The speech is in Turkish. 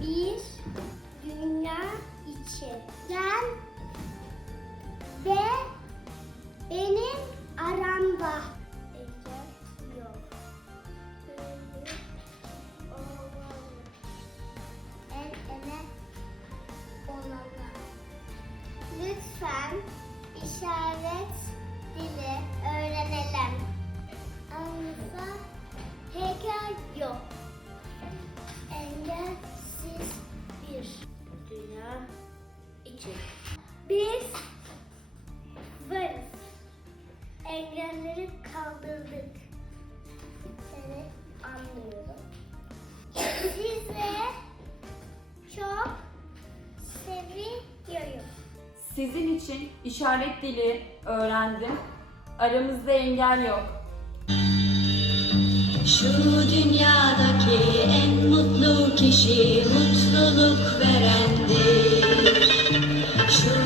bir dünya için. Sen ve benim aramda engel. Lütfen işaret dili dünya için. Biz varız. Engelleri kaldırdık. Seni anlıyorum. Size çok seviyorum. Sizin için işaret dili öğrendim. Aramızda engel yok. Şu en mutlu kişi mutluluk verendir. Şu